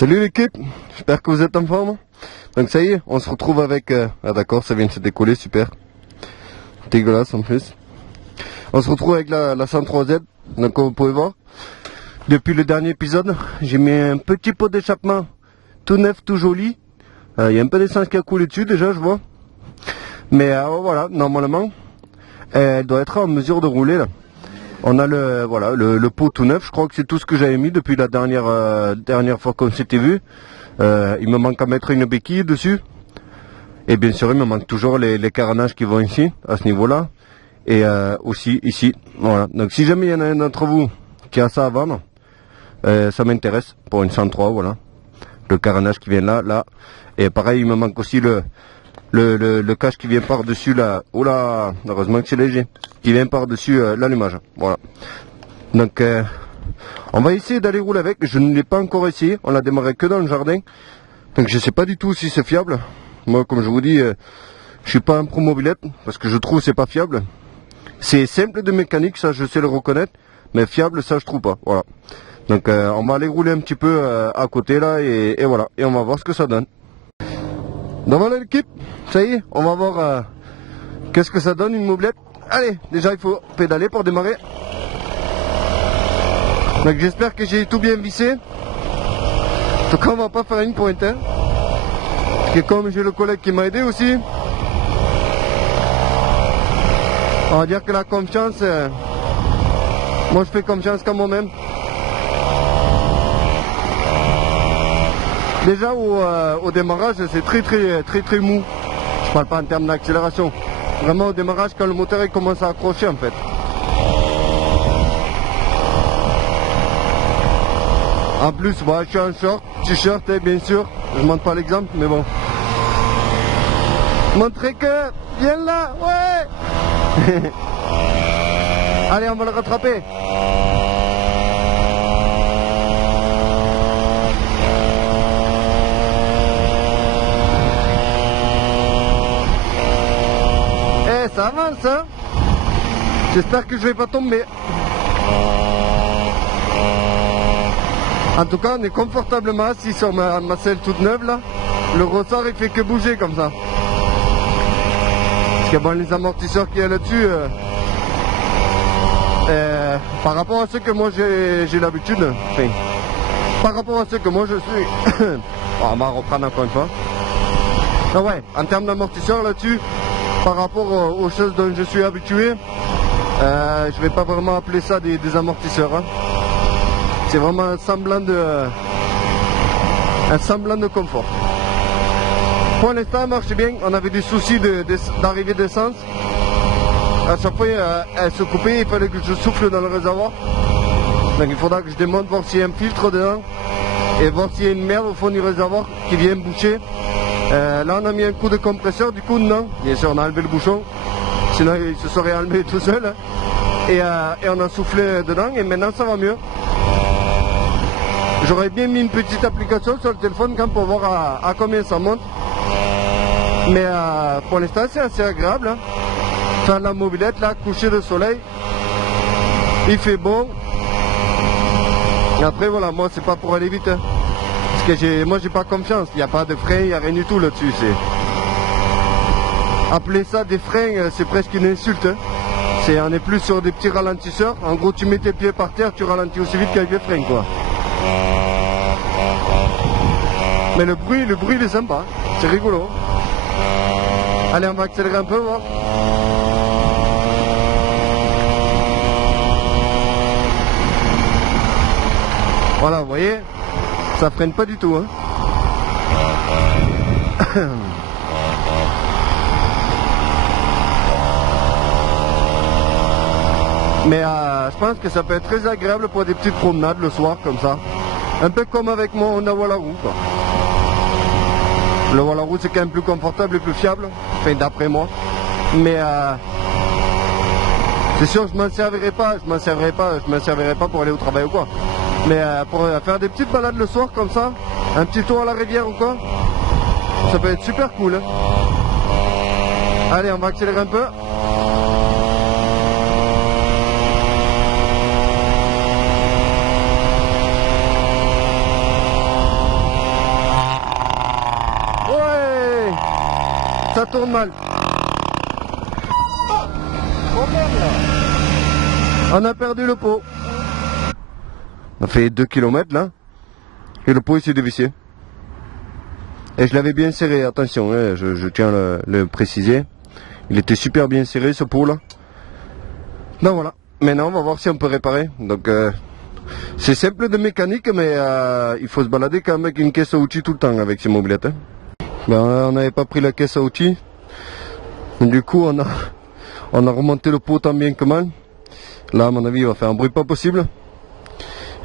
Salut l'équipe, j'espère que vous êtes en forme. Donc ça y est, on se retrouve avec... Ah d'accord, ça vient de se décoller, super. Dégueulasse en plus. On se retrouve avec la 103Z, donc comme vous pouvez voir. Depuis le dernier épisode, j'ai mis un petit pot d'échappement tout neuf, tout joli. Il y a un peu d'essence qui a coulé dessus déjà, je vois. Mais voilà, normalement, elle doit être en mesure de rouler là. On a le pot tout neuf, je crois que c'est tout ce que j'avais mis depuis la dernière fois qu'on s'était vu. Il me manque à mettre une béquille dessus. Et bien sûr, il me manque toujours les carénages qui vont ici, à ce niveau-là. Et aussi ici. Voilà. Donc si jamais il y en a un d'entre vous qui a ça à vendre, ça m'intéresse pour une 103, voilà. Le carénage qui vient là. Et pareil, il me manque aussi le cache qui vient par-dessus là. Oula, heureusement que c'est léger. Qui vient par-dessus l'allumage. Voilà. Donc on va essayer d'aller rouler avec. Je ne l'ai pas encore essayé. On l'a démarré que dans le jardin. Donc je ne sais pas du tout si c'est fiable. Moi, comme je vous dis, je suis pas un pro mobilette parce que je trouve que c'est pas fiable. C'est simple de mécanique, ça je sais le reconnaître, mais fiable, ça je trouve pas. Voilà. Donc on va aller rouler un petit peu à côté là et voilà. Et on va voir ce que ça donne. Donc voilà l'équipe, ça y est, on va voir qu'est-ce que ça donne une mobilette. Allez, déjà il faut pédaler pour démarrer. Donc j'espère que j'ai tout bien vissé. En tout cas on va pas faire une pointe. Hein. Parce que comme j'ai le collègue qui m'a aidé aussi, on va dire que la confiance, moi je fais confiance qu'à moi-même. Déjà au démarrage c'est très mou. Je parle pas en termes d'accélération. Vraiment au démarrage quand le moteur il commence à accrocher en fait. En plus, bah, je suis en short, t-shirt bien sûr. Je montre pas l'exemple mais bon. Montrer que, viens là, ouais. Allez, on va le rattraper. Ça avance hein. J'espère que je vais pas tomber. En tout cas on est confortablement assis sur ma selle toute neuve là. Le ressort il fait que bouger comme ça. Parce que bon les amortisseurs qu'il y a là-dessus par rapport à ceux que moi j'ai l'habitude, enfin, par rapport à ceux que moi je suis on va reprendre encore une fois. Ah ouais, en termes d'amortisseurs là-dessus, par rapport aux choses dont je suis habitué, je vais pas vraiment appeler ça des amortisseurs. Hein. C'est vraiment un semblant de confort. Pour l'instant, elle marche bien. On avait des soucis d'arrivée d'essence. À chaque fois, elle se coupait. Il fallait que je souffle dans le réservoir. Donc, il faudra que je démonte voir s'il y a un filtre dedans et voir s'il y a une merde au fond du réservoir qui vient boucher. Là on a mis un coup de compresseur, du coup non, bien sûr on a enlevé le bouchon, sinon il se serait enlevé tout seul. Hein. Et on a soufflé dedans et maintenant ça va mieux. J'aurais bien mis une petite application sur le téléphone quand pour voir à combien ça monte. Mais pour l'instant c'est assez agréable. Hein. Faire la mobilette là, coucher de soleil, il fait bon. Et après voilà, moi c'est pas pour aller vite. Hein. Parce que moi j'ai pas confiance, il n'y a pas de frein, il n'y a rien du tout là-dessus. Appeler ça des freins, c'est presque une insulte. Hein. On est plus sur des petits ralentisseurs. En gros tu mets tes pieds par terre, tu ralentis aussi vite qu'avec les freins quoi. Mais le bruit il est sympa, c'est rigolo. Allez on va accélérer un peu voir. Voilà vous voyez. Ça freine pas du tout hein. Mais je pense que ça peut être très agréable pour des petites promenades le soir comme ça. Un peu comme avec mon Honda Wallaroo quoi. Le Wallaroo c'est quand même plus confortable et plus fiable. Enfin d'après moi. Mais c'est sûr je m'en servirai pas pour aller au travail ou quoi. Mais pour faire des petites balades le soir comme ça, un petit tour à la rivière ou quoi, ça peut être super cool. Hein. Allez, on va accélérer un peu. Ça tourne mal. On a perdu le pot. On a fait 2 km là. Et le pot il s'est dévissé. Et je l'avais bien serré, attention, hein, je tiens à le préciser. Il était super bien serré ce pot là. Donc voilà. Maintenant on va voir si on peut réparer. Donc c'est simple de mécanique, mais il faut se balader quand même avec une caisse à outils tout le temps avec ces mobilettes. Hein. Ben, on n'avait pas pris la caisse à outils. Du coup on a remonté le pot tant bien que mal. Là à mon avis il va faire un bruit pas possible.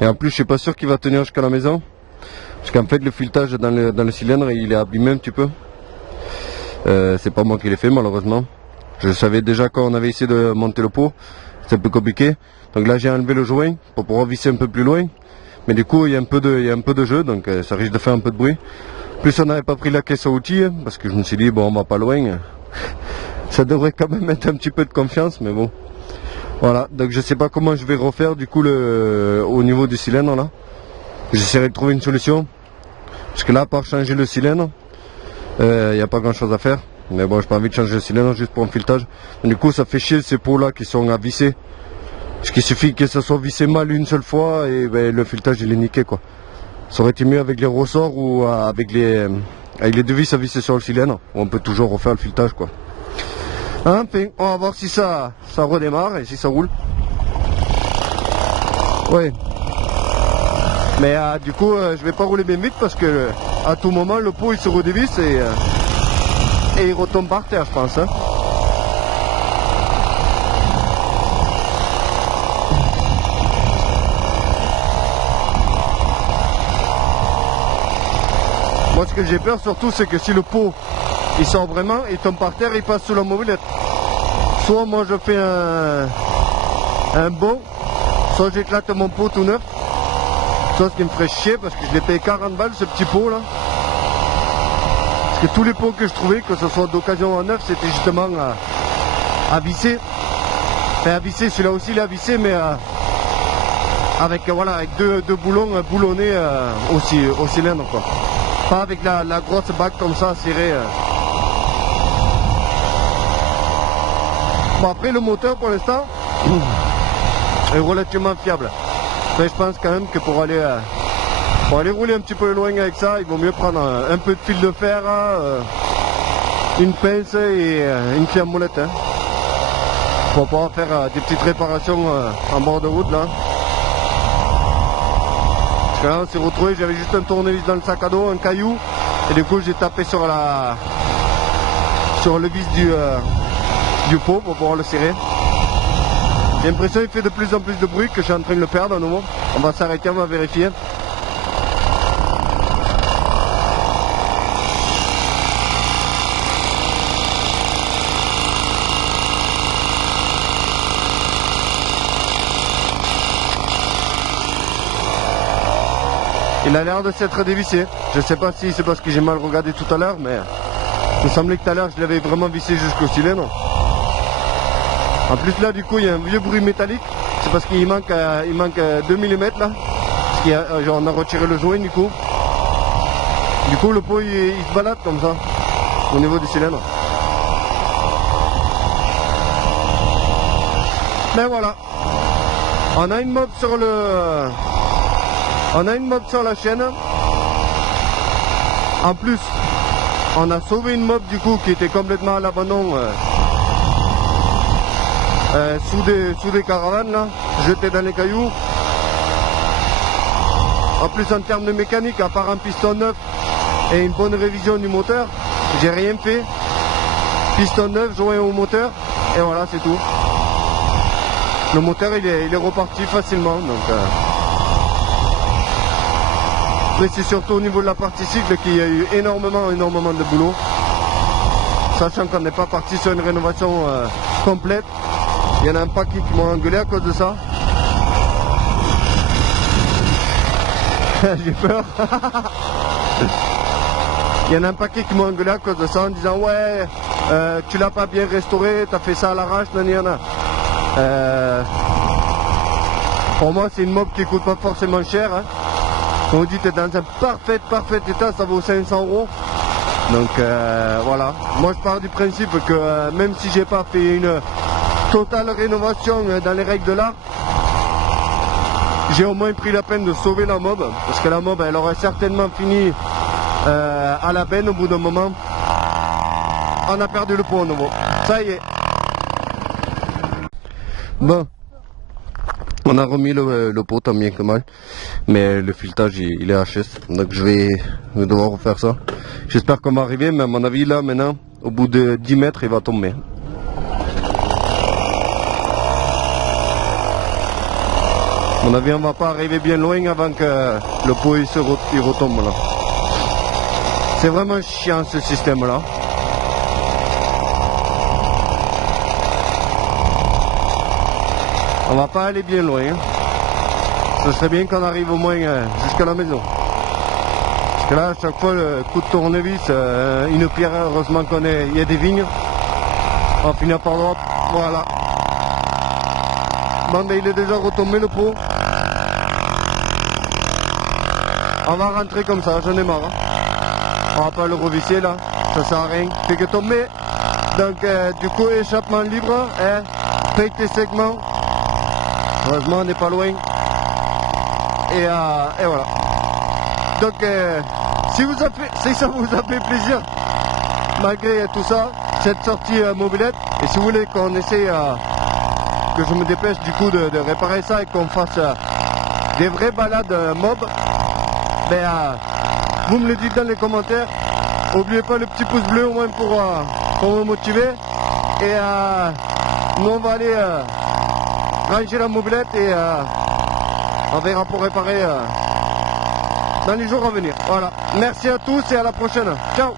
Et en plus je suis pas sûr qu'il va tenir jusqu'à la maison. Parce qu'en fait le filetage dans le cylindre il est abîmé un petit peu. C'est pas moi qui l'ai fait malheureusement. Je savais déjà quand on avait essayé de monter le pot. C'est un peu compliqué. Donc là j'ai enlevé le joint pour pouvoir visser un peu plus loin. Mais du coup il y a un peu de jeu, donc ça risque de faire un peu de bruit. Plus on n'avait pas pris la caisse à outils, parce que je me suis dit bon on va pas loin. Ça devrait quand même mettre un petit peu de confiance, mais bon. Voilà, donc je sais pas comment je vais refaire du coup au niveau du cylindre là. J'essaierai de trouver une solution. Parce que là, à part changer le cylindre, il n'y a pas grand chose à faire. Mais bon, j'ai pas envie de changer le cylindre juste pour un filetage. Du coup, ça fait chier ces pots là qui sont à visser. Parce qu'il suffit que ça soit vissé mal une seule fois et ben, le filetage il est niqué quoi. Ça aurait été mieux avec les ressorts ou avec les devis à visser sur le cylindre. Où on peut toujours refaire le filetage quoi. Enfin, on va voir si ça redémarre et si ça roule. Ouais. Mais du coup, je vais pas rouler bien vite parce que à tout moment le pot il se redévisse et il retombe par terre, je pense. Hein. Moi, ce que j'ai peur surtout, c'est que si le pot il sort vraiment, il tombe par terre, il passe sous la mobilette. Soit moi je fais un bond, soit j'éclate mon pot tout neuf. Ça, ce qui me ferait chier parce que je l'ai payé 40 balles ce petit pot là. Parce que tous les pots que je trouvais, que ce soit d'occasion ou en neuf, c'était justement à visser. Enfin, à visser, celui-là aussi il est à visser, mais avec deux boulons boulonnés au cylindre quoi. Pas avec la grosse bague comme ça serrée. Bon après le moteur pour l'instant est relativement fiable. Mais je pense quand même que pour aller rouler un petit peu loin avec ça, il vaut mieux prendre un peu de fil de fer, une pince et une clé à molette. Hein, pour pouvoir faire des petites réparations en bord de route là. Parce que là on s'est retrouvé, j'avais juste un tournevis dans le sac à dos, un caillou, et du coup j'ai tapé sur le vis du pot pour pouvoir le serrer. J'ai l'impression qu'il fait de plus en plus de bruit, que je suis en train de le perdre à nouveau. On va s'arrêter, on va vérifier. Il a l'air de s'être dévissé. Je sais pas si c'est parce que j'ai mal regardé tout à l'heure, mais il me semblait que tout à l'heure je l'avais vraiment vissé jusqu'au cylindre. En plus là du coup il y a un vieux bruit métallique. C'est parce qu'il manque 2 mm là. Parce qu'on a retiré le joint du coup. Du coup le pot il se balade comme ça au niveau du cylindre. Mais voilà. On a une mob sur la chaîne. En plus, on a sauvé une mob du coup qui était complètement à l'abandon sous des caravanes là, jetée dans les cailloux. En plus en termes de mécanique, à part un piston neuf et une bonne révision du moteur, j'ai rien fait. Piston neuf joint au moteur et voilà c'est tout. Le moteur il est reparti facilement donc. Mais c'est surtout au niveau de la partie cycle qu'il y a eu énormément de boulot. Sachant qu'on n'est pas parti sur une rénovation complète. Il y en a un paquet qui m'ont engueulé à cause de ça. J'ai peur. Il y en a un paquet qui m'ont engueulé à cause de ça en disant ouais, tu l'as pas bien restauré, t'as fait ça à l'arrache, nanana. Pour moi c'est une mob qui coûte pas forcément cher. Hein. On dit que dans un parfait état, ça vaut 500 €. Donc voilà, moi je pars du principe que même si j'ai pas fait une totale rénovation dans les règles de l'art, j'ai au moins pris la peine de sauver la mob, parce que la mob elle aurait certainement fini à la benne au bout d'un moment. On a perdu le pot à nouveau, ça y est. Bon, on a remis le pot tant bien que mal, mais le filetage il est HS, donc je vais devoir refaire ça. J'espère qu'on va arriver, mais à mon avis là maintenant, au bout de 10 mètres il va tomber. À mon avis on va pas arriver bien loin avant que le pot il retombe là. C'est vraiment chiant ce système là. On va pas aller bien loin. Ce serait bien qu'on arrive au moins jusqu'à la maison. Parce que là, à chaque fois, le coup de tournevis, une pierre, heureusement il y a des vignes. On finit par droite. Voilà. Bon, ben il est déjà retombé le pot. On va rentrer comme ça, j'en ai marre. Hein. On va pas le revisser là, ça sert à rien. Fait que tomber. Donc, du coup, échappement libre. Paye tes segments. Heureusement, on n'est pas loin. Et voilà. Donc, si ça vous a fait plaisir, malgré tout ça, cette sortie mobilette, et si vous voulez qu'on essaye, que je me dépêche du coup de réparer ça et qu'on fasse des vraies balades mob, ben, vous me le dites dans les commentaires. N'oubliez pas le petit pouce bleu au moins pour me motiver. Et nous on va aller ranger la mobilette et on verra pour réparer dans les jours à venir. Voilà. Merci à tous et à la prochaine. Ciao.